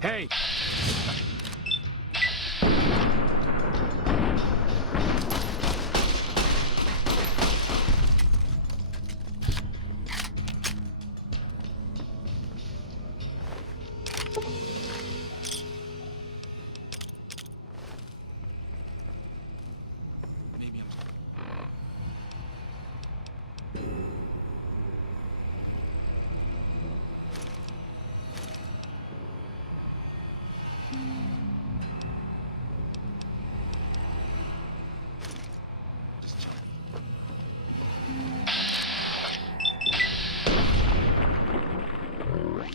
Hey!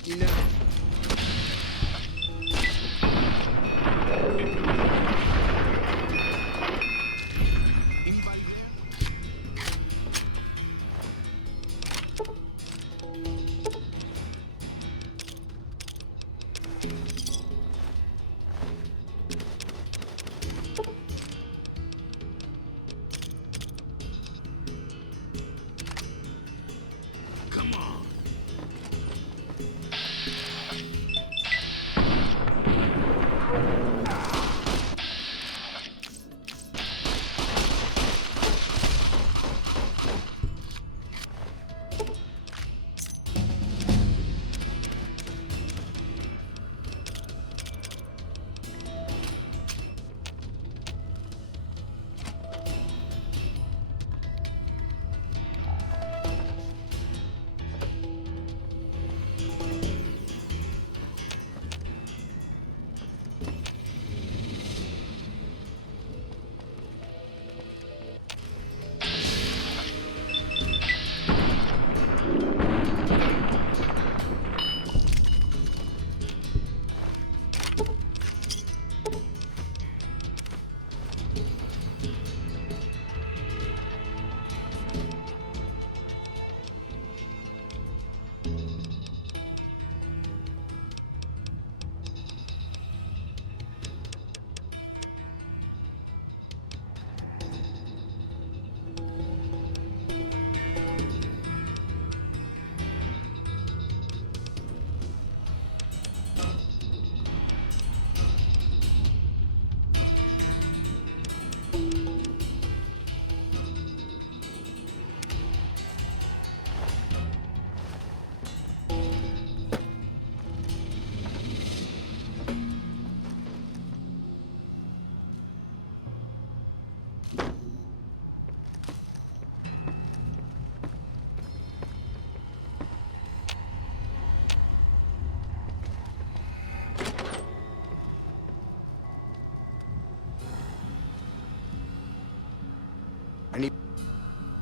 You know. Anybody there? Come on.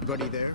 Anybody there?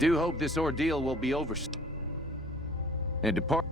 do hope this ordeal will be over and depart.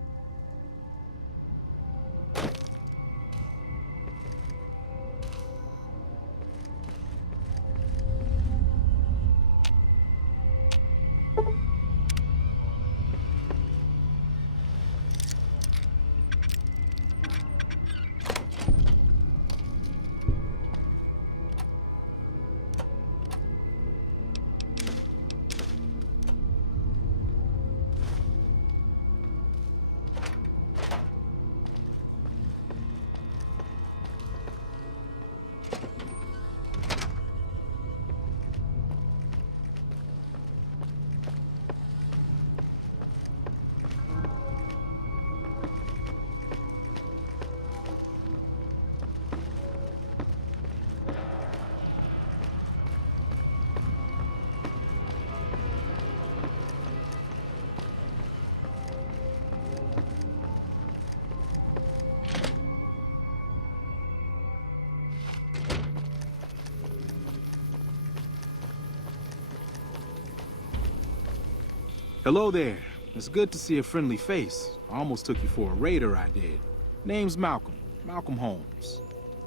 Hello there. It's good to see a friendly face. I almost took you for a raider, I did. Name's Malcolm. Malcolm Holmes.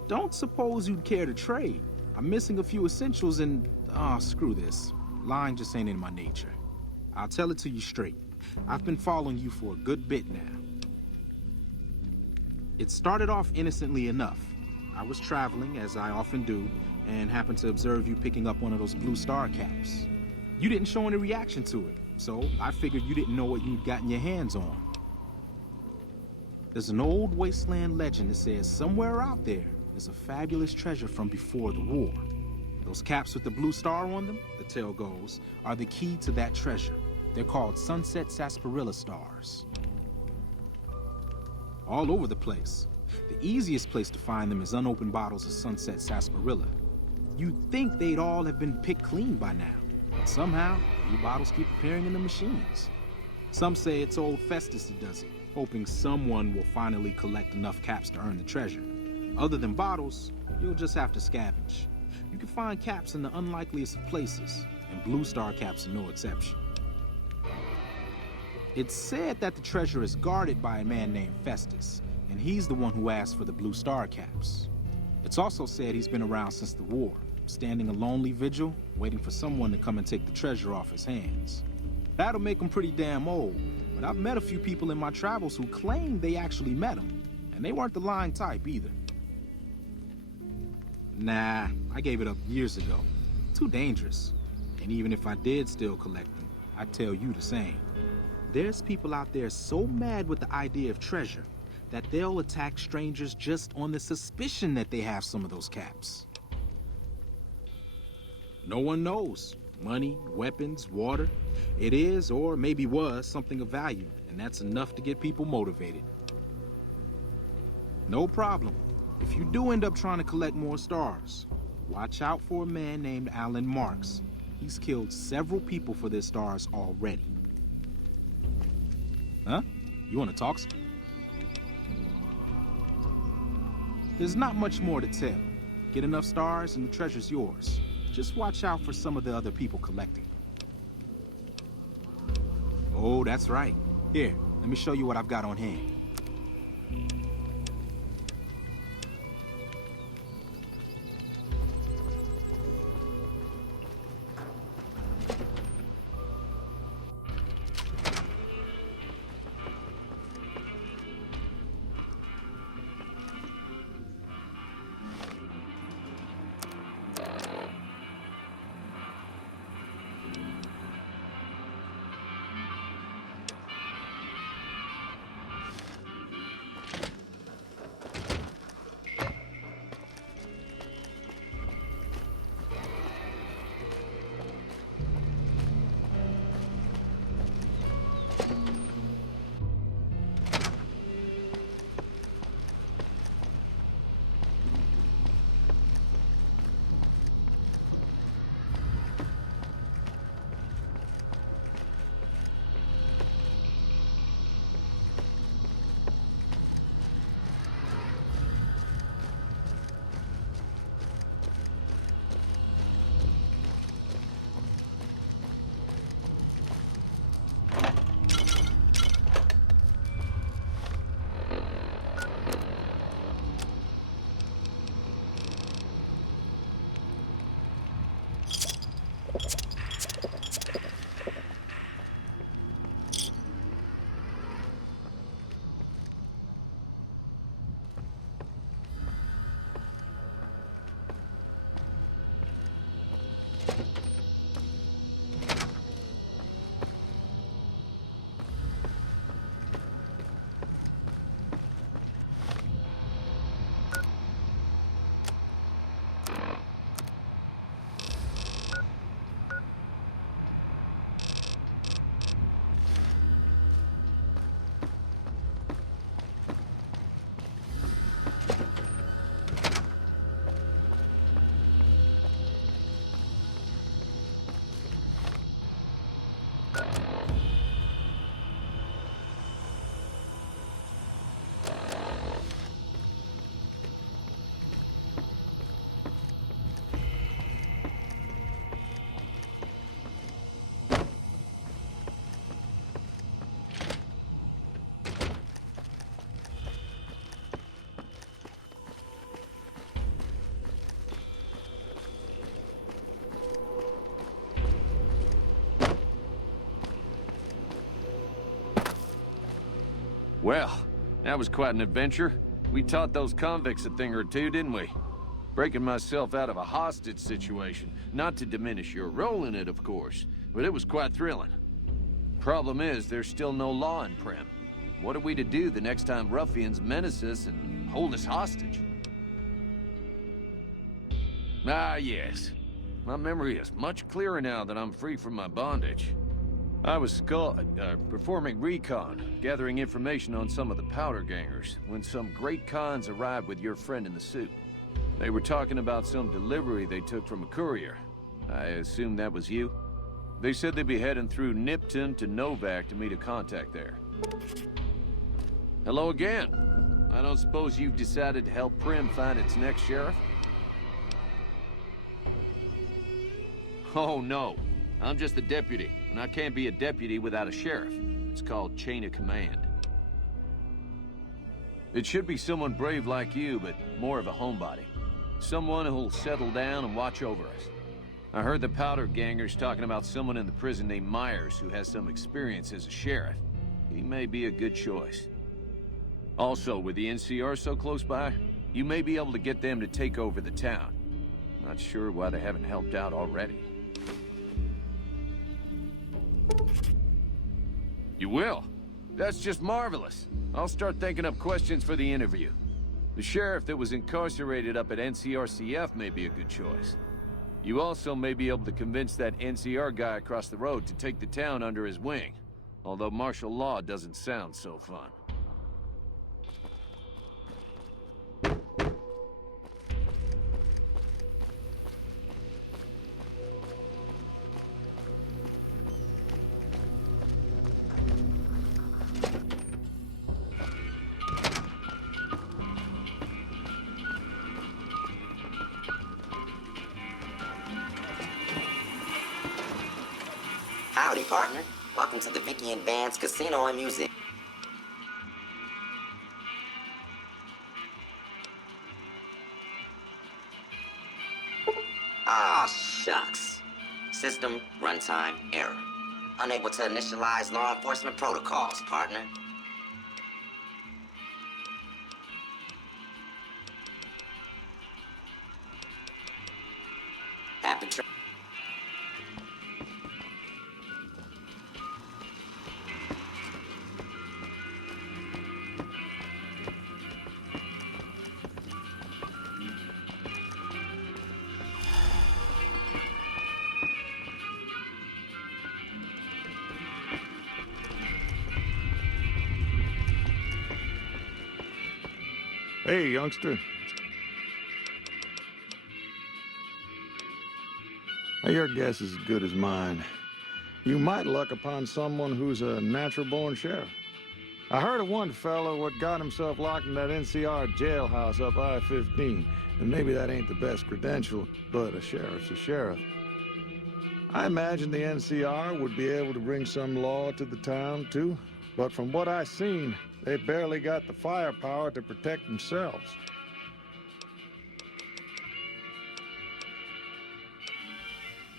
Don't suppose you'd care to trade. I'm missing a few essentials and... screw this. Lying just ain't in my nature. I'll tell it to you straight. I've been following you for a good bit now. It started off innocently enough. I was traveling, as I often do, and happened to observe you picking up one of those blue star caps. You didn't show any reaction to it. So I figured you didn't know what you'd gotten your hands on. There's an old wasteland legend that says somewhere out there is a fabulous treasure from before the war. Those caps with the blue star on them, the tale goes, are the key to that treasure. They're called sunset sarsaparilla stars. All over the place. The easiest place to find them is unopened bottles of sunset sarsaparilla. You'd think they'd all have been picked clean by now. But somehow, new bottles keep appearing in the machines. Some say it's old Festus that does it, hoping someone will finally collect enough caps to earn the treasure. Other than bottles, you'll just have to scavenge. You can find caps in the unlikeliest of places, and blue star caps are no exception. It's said that the treasure is guarded by a man named Festus, and he's the one who asked for the blue star caps. It's also said he's been around since the war, standing a lonely vigil, waiting for someone to come and take the treasure off his hands. That'll make him pretty damn old, but I've met a few people in my travels who claim they actually met him, and they weren't the lying type either. Nah, I gave it up years ago. Too dangerous. And even if I did still collect them, I'd tell you the same. There's people out there so mad with the idea of treasure that they'll attack strangers just on the suspicion that they have some of those caps. No one knows. Money, weapons, water. It is, or maybe was, something of value, and that's enough to get people motivated. No problem. If you do end up trying to collect more stars, watch out for a man named Alan Marks. He's killed several people for their stars already. Huh? You want to talk? There's not much more to tell. Get enough stars and the treasure's yours. Just watch out for some of the other people collecting. Oh, that's right. Here, let me show you what I've got on hand. Well, that was quite an adventure. We taught those convicts a thing or two, didn't we? Breaking myself out of a hostage situation. Not to diminish your role in it, of course, but it was quite thrilling. Problem is, there's still no law in Primm. What are we to do the next time ruffians menace us and hold us hostage? Ah, yes. My memory is much clearer now that I'm free from my bondage. I was performing recon, gathering information on some of the powder gangers, when some great cons arrived with your friend in the suit. They were talking about some delivery they took from a courier. I assume that was you? They said they'd be heading through Nipton to Novak to meet a contact there. Hello again. I don't suppose you've decided to help Primm find its next sheriff? Oh, no. I'm just a deputy, and I can't be a deputy without a sheriff. It's called chain of command. It should be someone brave like you, but more of a homebody. Someone who'll settle down and watch over us. I heard the powder gangers talking about someone in the prison named Myers who has some experience as a sheriff. He may be a good choice. Also, with the NCR so close by, you may be able to get them to take over the town. Not sure why they haven't helped out already. You will? That's just marvelous. I'll start thinking up questions for the interview. The sheriff that was incarcerated up at NCRCF may be a good choice. You also may be able to convince that NCR guy across the road to take the town under his wing. Although martial law doesn't sound so fun. Howdy, partner. Welcome to the Vicky and Vance Casino and Museum. Ah, shucks. System runtime error. Unable to initialize law enforcement protocols, partner. Happy trip. Hey, youngster. Now, your guess is as good as mine. You might luck upon someone who's a natural-born sheriff. I heard of one fellow what got himself locked in that NCR jailhouse up I-15, and maybe that ain't the best credential, but a sheriff's a sheriff. I imagine the NCR would be able to bring some law to the town, too, but from what I seen, they barely got the firepower to protect themselves.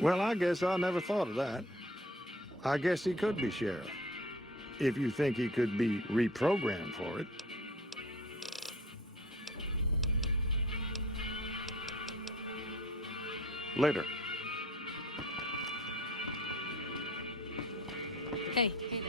Well, I guess I never thought of that. I guess he could be sheriff. If you think he could be reprogrammed for it. Later. Hey there.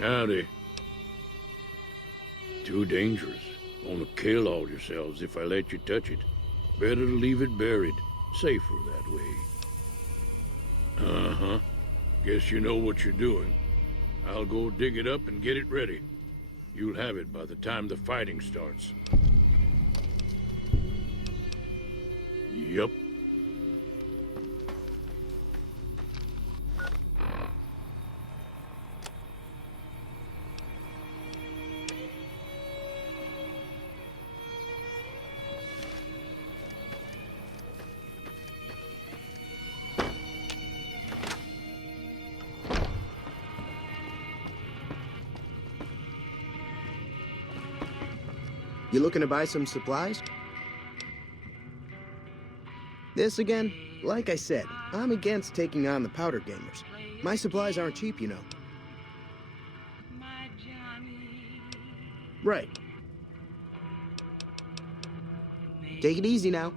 Howdy. Too dangerous. Gonna kill all yourselves if I let you touch it. Better to leave it buried. Safer that way. Uh-huh. Guess you know what you're doing. I'll go dig it up and get it ready. You'll have it by the time the fighting starts. Yup. You looking to buy some supplies? This again? Like I said, I'm against taking on the powder gamers. My supplies aren't cheap, you know. Right. Take it easy now.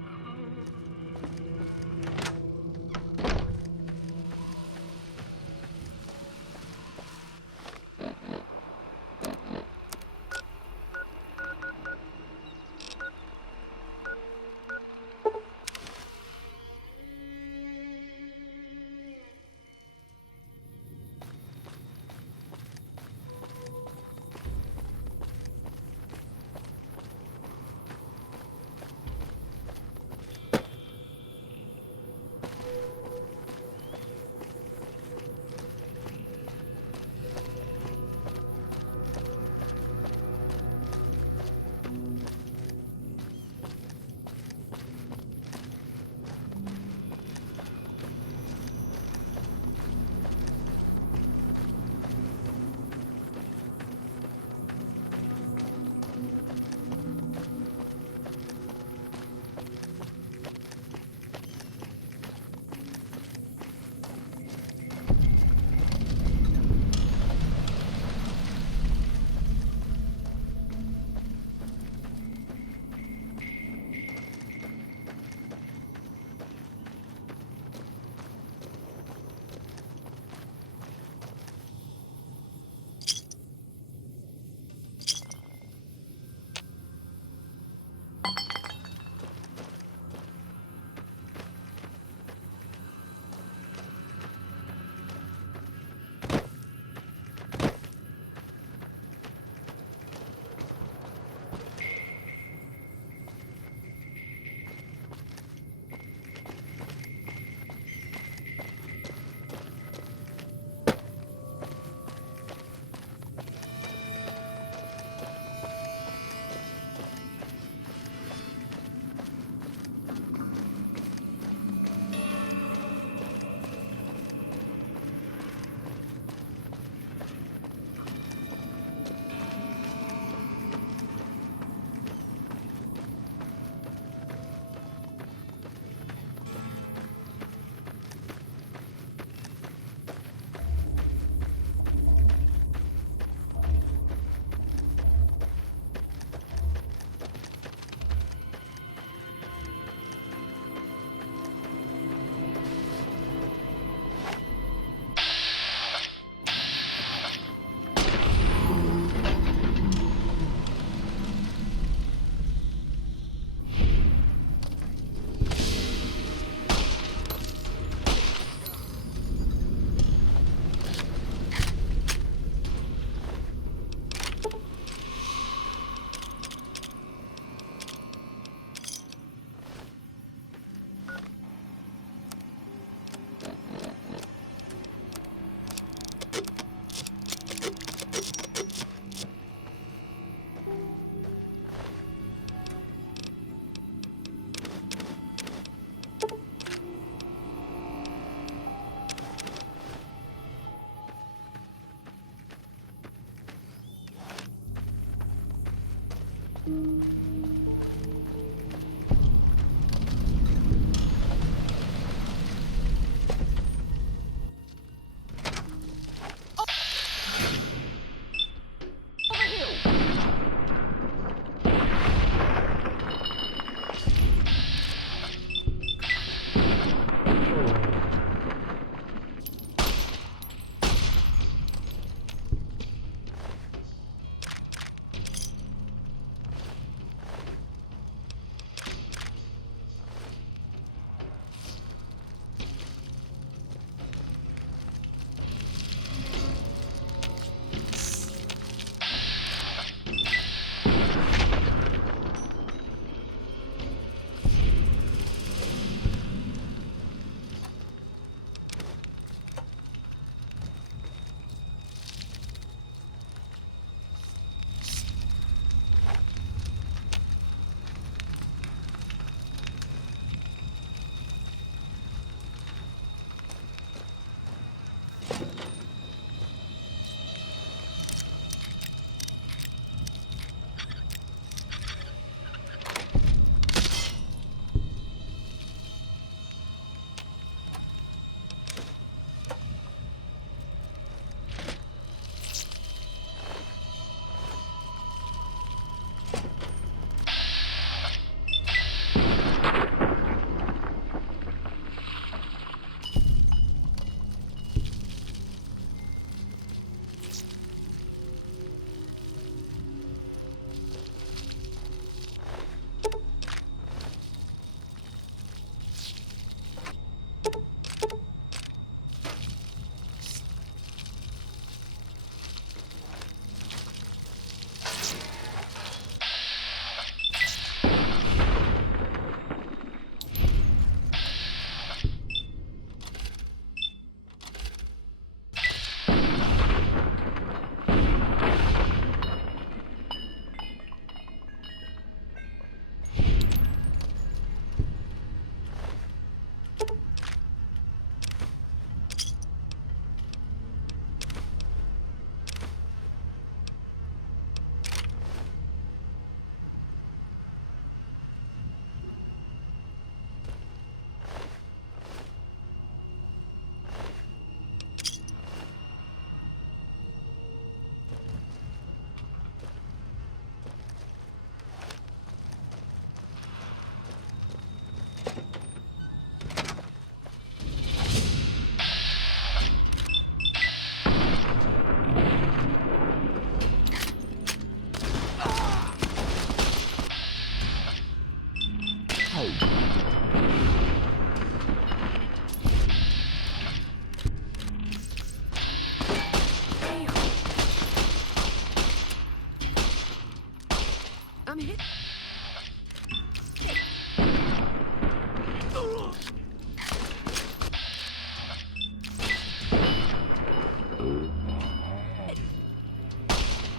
I'm hit.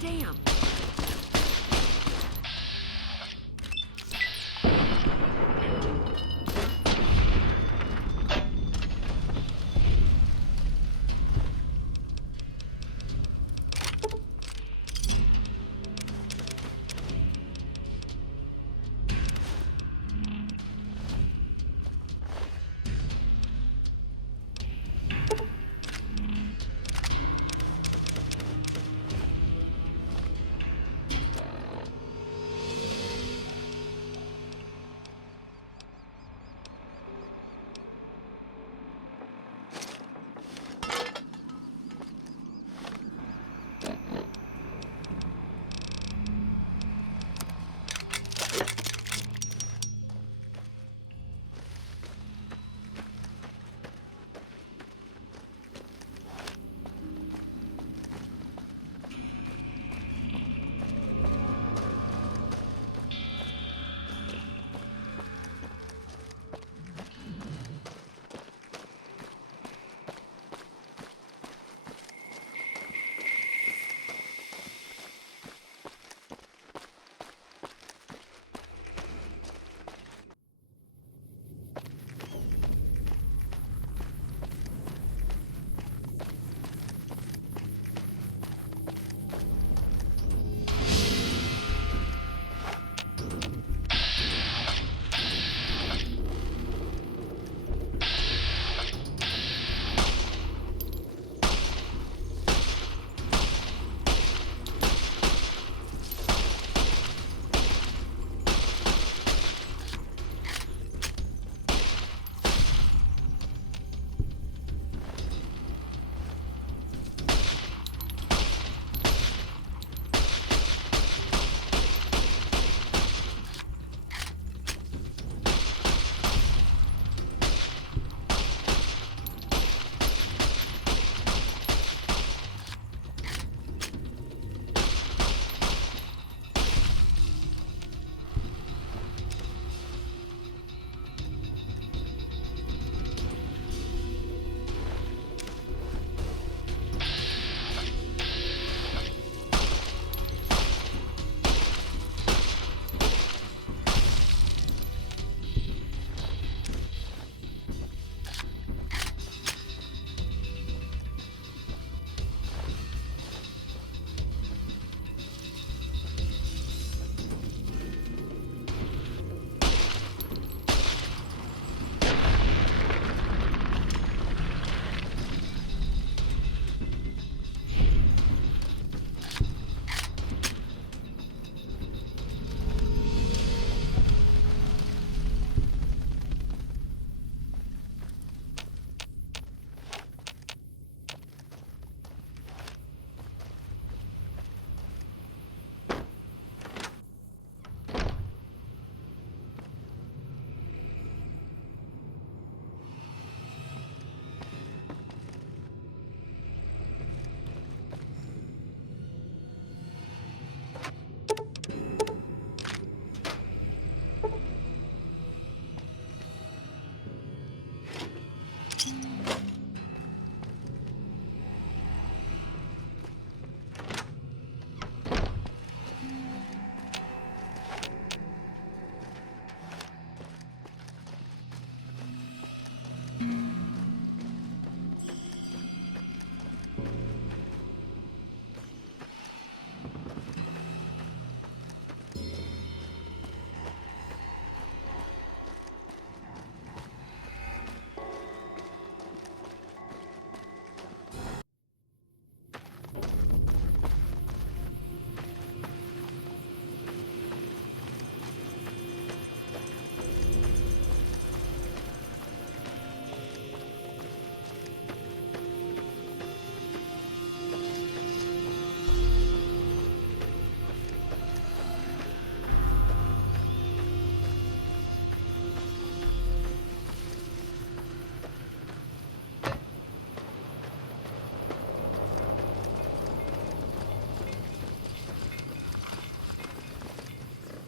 Damn.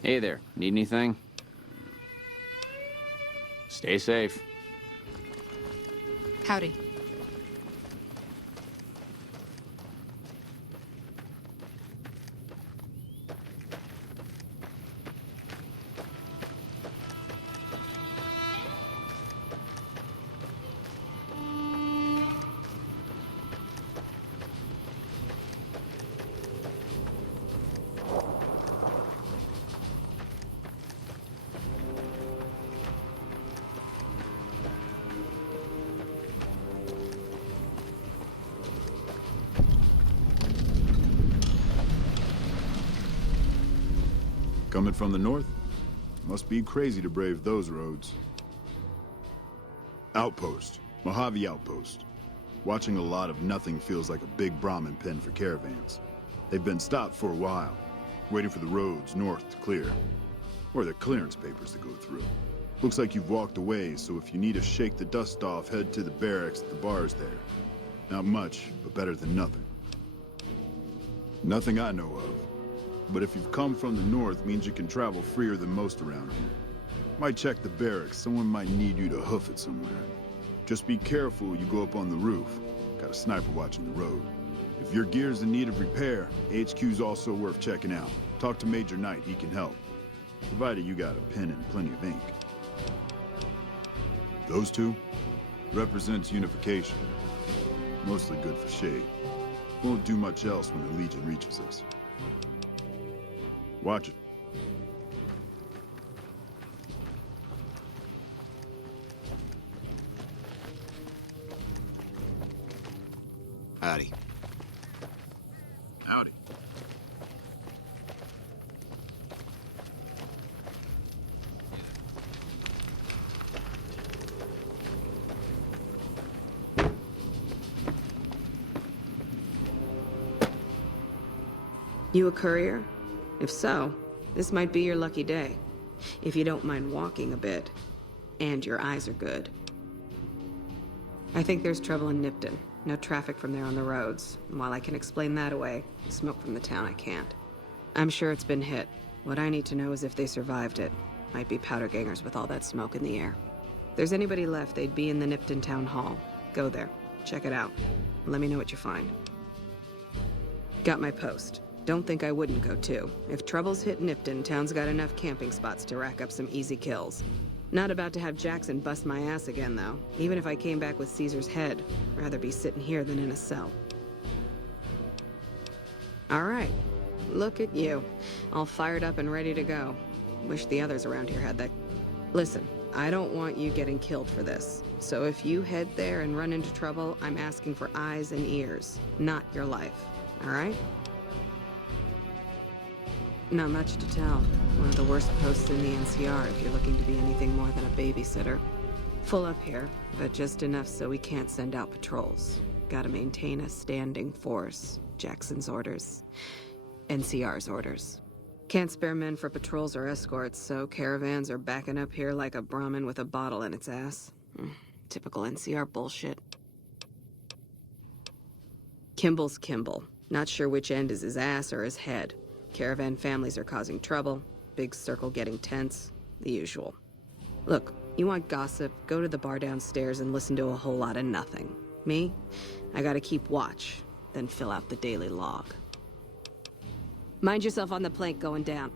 Hey there, need anything? Stay safe. Howdy. Coming from the north? Must be crazy to brave those roads. Outpost. Mojave Outpost. Watching a lot of nothing feels like a big Brahmin pen for caravans. They've been stopped for a while, waiting for the roads north to clear. Or their clearance papers to go through. Looks like you've walked away, so if you need to shake the dust off, head to the barracks at the bars there. Not much, but better than nothing. Nothing I know of. But if you've come from the north, means you can travel freer than most around here. Might check the barracks, someone might need you to hoof it somewhere. Just be careful you go up on the roof. Got a sniper watching the road. If your gear's in need of repair, HQ's also worth checking out. Talk to Major Knight, he can help. Provided you got a pen and plenty of ink. Those two represents unification. Mostly good for shade. Won't do much else when the Legion reaches us. Watch it. Howdy. Howdy. You a courier? If so, this might be your lucky day. If you don't mind walking a bit. And your eyes are good. I think there's trouble in Nipton. No traffic from there on the roads. And while I can explain that away, the smoke from the town I can't. I'm sure it's been hit. What I need to know is if they survived it. Might be powder gangers with all that smoke in the air. If there's anybody left, they'd be in the Nipton Town Hall. Go there. Check it out. Let me know what you find. Got my post. Don't think I wouldn't go too. If trouble's hit Nipton, town's got enough camping spots to rack up some easy kills. Not about to have Jackson bust my ass again, though. Even if I came back with Caesar's head, rather be sitting here than in a cell. All right. Look at you. All fired up and ready to go. Wish the others around here had that. Listen, I don't want you getting killed for this. So if you head there and run into trouble, I'm asking for eyes and ears, not your life. All right? Not much to tell. One of the worst posts in the NCR if you're looking to be anything more than a babysitter. Full up here, but just enough so we can't send out patrols. Gotta maintain a standing force. Jackson's orders. NCR's orders. Can't spare men for patrols or escorts, so caravans are backing up here like a Brahmin with a bottle in its ass. Typical NCR bullshit. Kimball's Kimball. Not sure which end is his ass or his head. Caravan families are causing trouble, big circle getting tense, the usual. Look, you want gossip, go to the bar downstairs and listen to a whole lot of nothing. Me? I gotta keep watch, then fill out the daily log. Mind yourself on the plank going down.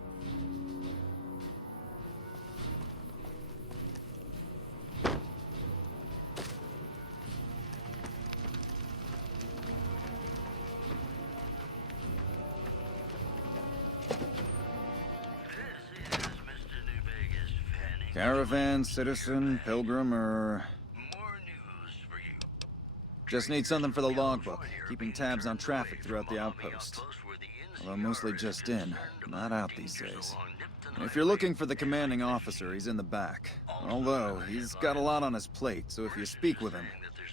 Caravan, citizen, pilgrim, or... Just need something for the logbook, keeping tabs on traffic throughout the outpost. Although mostly just in, not out these days. If you're looking for the commanding officer, he's in the back. Although, he's got a lot on his plate, so if you speak with him,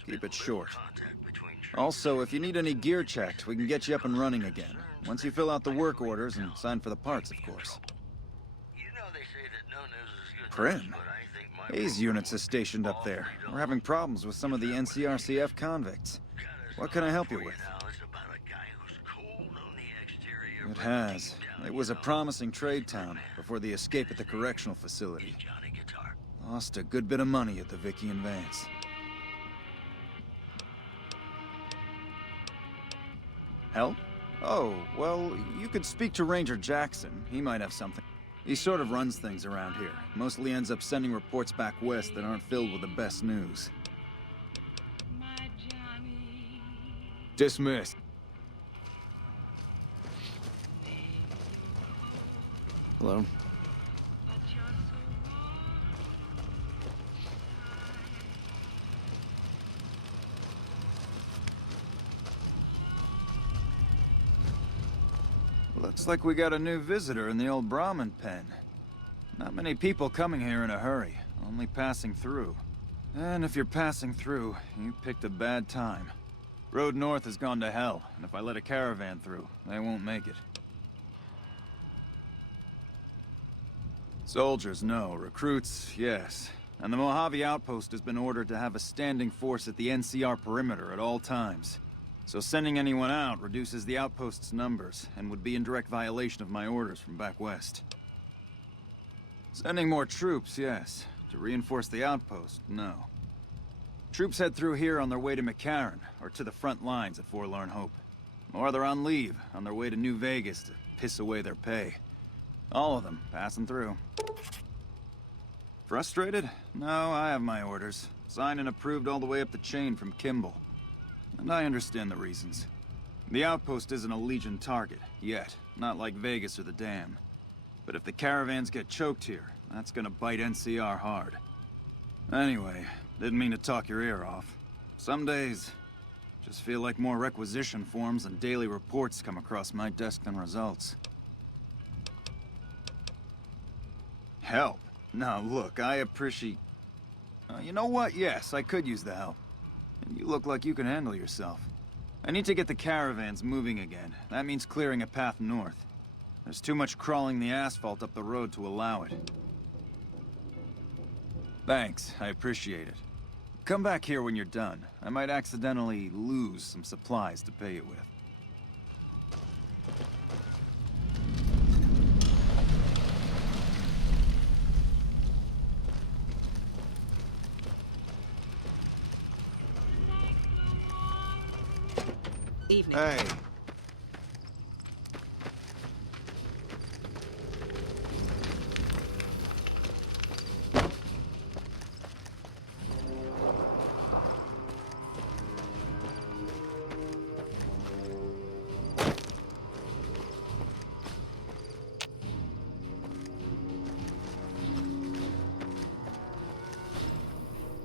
keep it short. Also, if you need any gear checked, we can get you up and running again. Once you fill out the work orders and sign for the parts, of course. Prim? Hayes units is stationed up there. We're having problems with some of the NCRCF convicts. What can I help you with? It has. It was a promising trade town before the escape at the correctional facility. Lost a good bit of money at the Vicky and Vance. Help? Oh, well, you could speak to Ranger Jackson. He might have something. He sort of runs things around here. Mostly ends up sending reports back west that aren't filled with the best news. Dismissed. Hello? Looks like we got a new visitor in the old Brahmin pen. Not many people coming here in a hurry, only passing through. And if you're passing through, you picked a bad time. Road north has gone to hell, and if I let a caravan through, they won't make it. Soldiers, no. Recruits, yes. And the Mojave outpost has been ordered to have a standing force at the NCR perimeter at all times. So sending anyone out reduces the outpost's numbers, and would be in direct violation of my orders from back west. Sending more troops, yes. To reinforce the outpost, no. Troops head through here on their way to McCarran, or to the front lines at Forlorn Hope. Or they're on leave, on their way to New Vegas to piss away their pay. All of them, passing through. Frustrated? No, I have my orders. Signed and approved all the way up the chain from Kimball. And I understand the reasons. The outpost isn't a Legion target, yet. Not like Vegas or the Dam. But if the caravans get choked here, that's gonna bite NCR hard. Anyway, didn't mean to talk your ear off. Some days, just feel like more requisition forms and daily reports come across my desk than results. Help? Now look, I appreciate... you know what? Yes, I could use the help. And you look like you can handle yourself. I need to get the caravans moving again. That means clearing a path north. There's too much crawling the asphalt up the road to allow it. Thanks, I appreciate it. Come back here when you're done. I might accidentally lose some supplies to pay it with. Evening. Hey.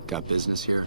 Got business here?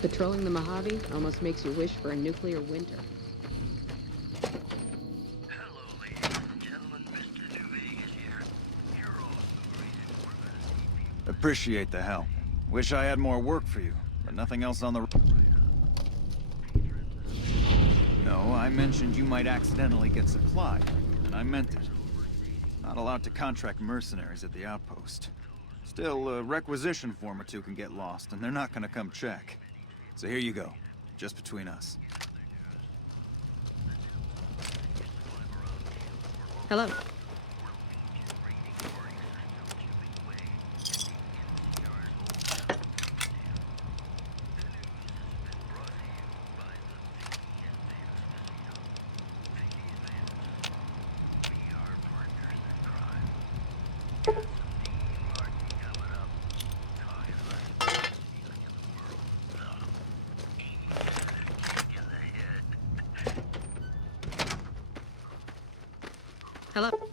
Patrolling the Mojave almost makes you wish for a nuclear winter. Appreciate the help. Wish I had more work for you, but nothing else on the... No, I mentioned you might accidentally get supplied, and I meant it. Not allowed to contract mercenaries at the outpost. Still, a requisition form or two can get lost, and they're not gonna come check. So here you go, just between us. Hello. Hello.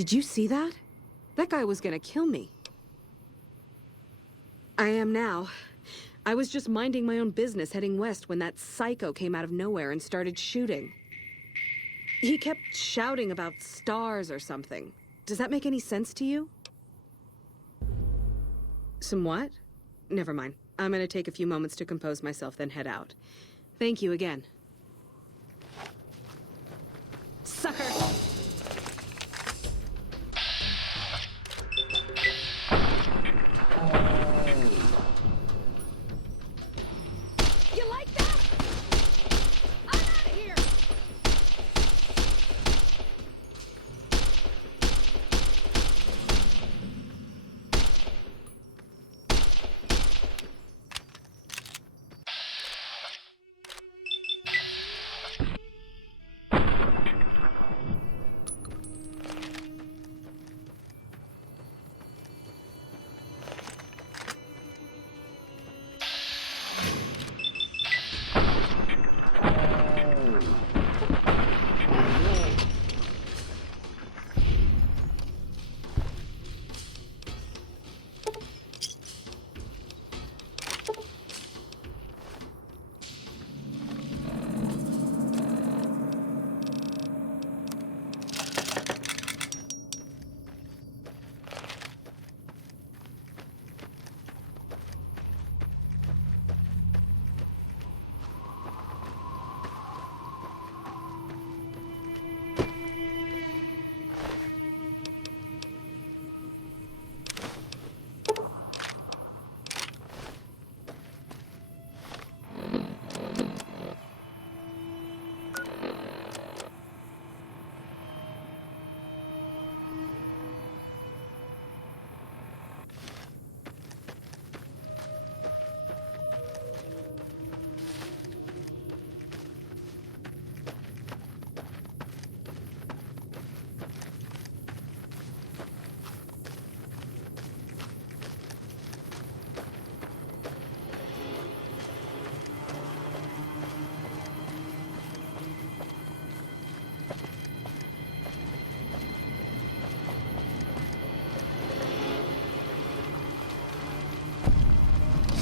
Did you see that? That guy was gonna kill me. I am now. I was just minding my own business heading west when that psycho came out of nowhere and started shooting. He kept shouting about stars or something. Does that make any sense to you? Some what? Never mind. I'm gonna take a few moments to compose myself, then head out. Thank you again. Sucker! You like that? I'm out of here!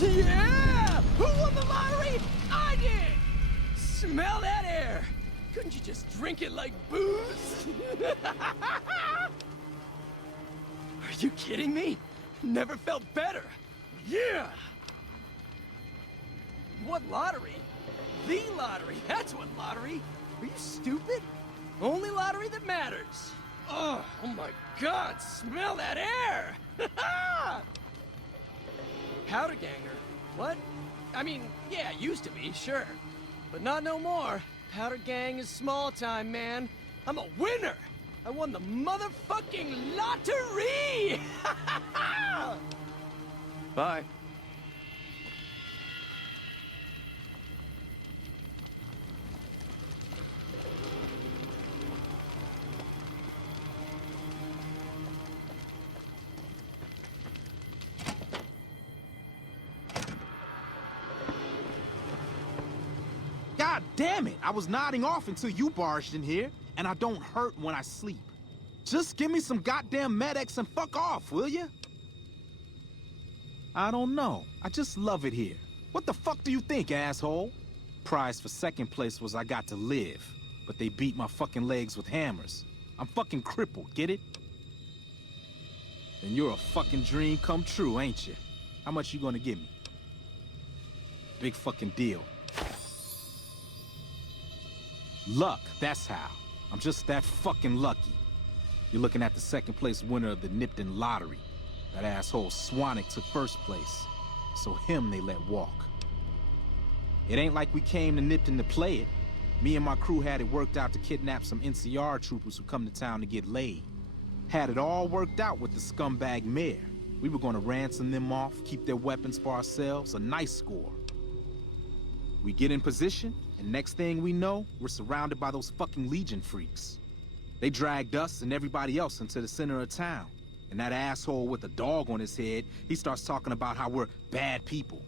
Yeah! Who won the lottery? I did! Smell that air! Couldn't you just drink it like booze? Are you kidding me? Never felt better. Yeah! What lottery? The lottery, that's what lottery. Are you stupid? Only lottery that matters. Oh my God, smell that air! Powder ganger? What? I mean, yeah, used to be, sure. But not no more. Powder gang is small time, man. I'm a winner! I won the motherfucking lottery! Bye. God damn it! I was nodding off until you barged in here, and I don't hurt when I sleep. Just give me some goddamn Med-X and fuck off, will ya? I don't know. I just love it here. What the fuck do you think, asshole? Prize for second place was I got to live, but they beat my fucking legs with hammers. I'm fucking crippled, get it? Then you're a fucking dream come true, ain't you? How much you gonna give me? Big fucking deal. Luck, that's how. I'm just that fucking lucky. You're looking at the second place winner of the Nipton lottery. That asshole Swanick took first place, so him they let walk. It ain't like we came to Nipton to play it. Me and my crew had it worked out to kidnap some NCR troopers who come to town to get laid. Had it all worked out with the scumbag mayor. We were gonna ransom them off, keep their weapons for ourselves, a nice score. We get in position, and next thing we know, we're surrounded by those fucking Legion freaks. They dragged us and everybody else into the center of town. And that asshole with a dog on his head, he starts talking about how we're bad people.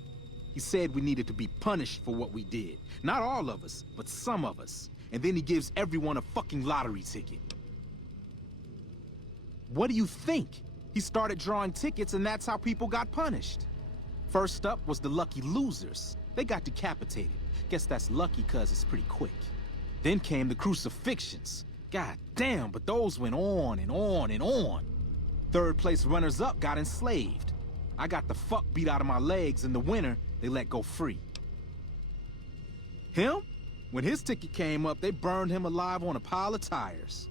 He said we needed to be punished for what we did. Not all of us, but some of us. And then he gives everyone a fucking lottery ticket. What do you think? He started drawing tickets and that's how people got punished. First up was the lucky losers. They got decapitated. Guess that's lucky cause it's pretty quick. Then came the crucifixions. God damn, but those went on and on and on. Third place runners-up got enslaved. I got the fuck beat out of my legs and the winner, they let go free. Him? When his ticket came up, they burned him alive on a pile of tires.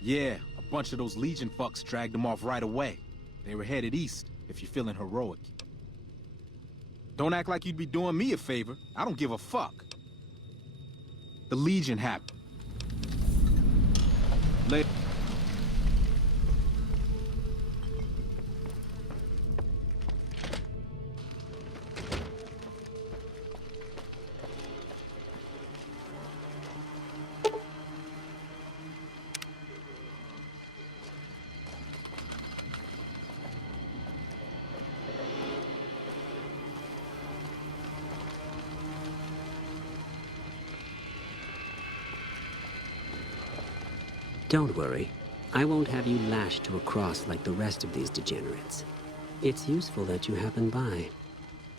Yeah, a bunch of those Legion fucks dragged him off right away. They were headed east, if you're feeling heroic. Don't act like you'd be doing me a favor. I don't give a fuck. The Legion happened. Later. Don't worry. I won't have you lashed to a cross like the rest of these degenerates. It's useful that you happen by.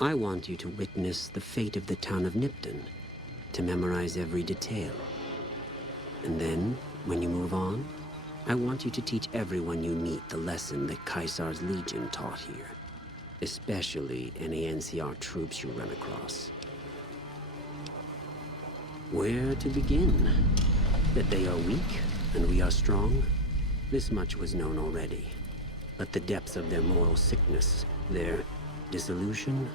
I want you to witness the fate of the town of Nipton, to memorize every detail. And then, when you move on, I want you to teach everyone you meet the lesson that Caesar's Legion taught here, especially any NCR troops you run across. Where to begin? That they are weak and we are strong? This much was known already. But the depths of their moral sickness, their dissolution,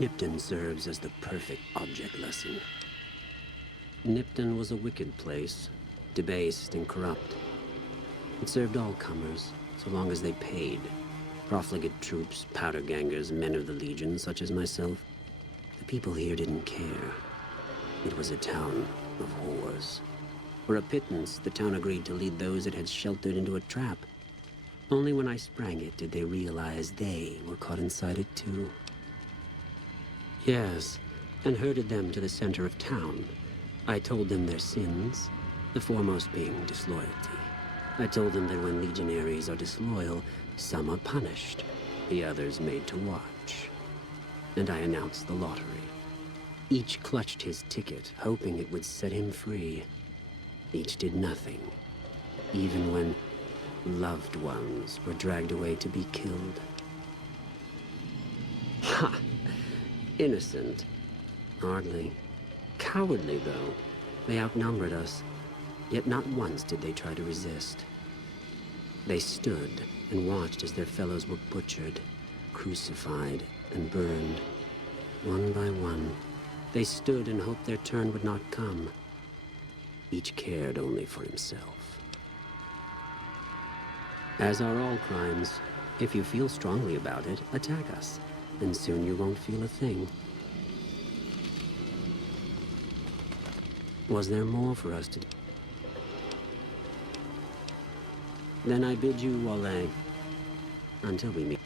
Nipton serves as the perfect object lesson. Nipton was a wicked place, debased and corrupt. It served all comers, so long as they paid. Profligate troops, powder gangers, men of the Legion, such as myself. The people here didn't care. It was a town of whores. For a pittance, the town agreed to lead those it had sheltered into a trap. Only when I sprang it did they realize they were caught inside it too. Yes, and herded them to the center of town. I told them their sins, the foremost being disloyalty. I told them that when legionaries are disloyal, some are punished, the others made to watch. And I announced the lottery. Each clutched his ticket, hoping it would set him free. Each did nothing, even when loved ones were dragged away to be killed. Ha! Innocent. Hardly. Cowardly, though. They outnumbered us, yet not once did they try to resist. They stood and watched as their fellows were butchered, crucified, and burned. One by one, they stood and hoped their turn would not come. Each cared only for himself. As are all crimes, if you feel strongly about it, attack us, and soon you won't feel a thing. Was there more for us to do? Then I bid you, Wale, until we meet.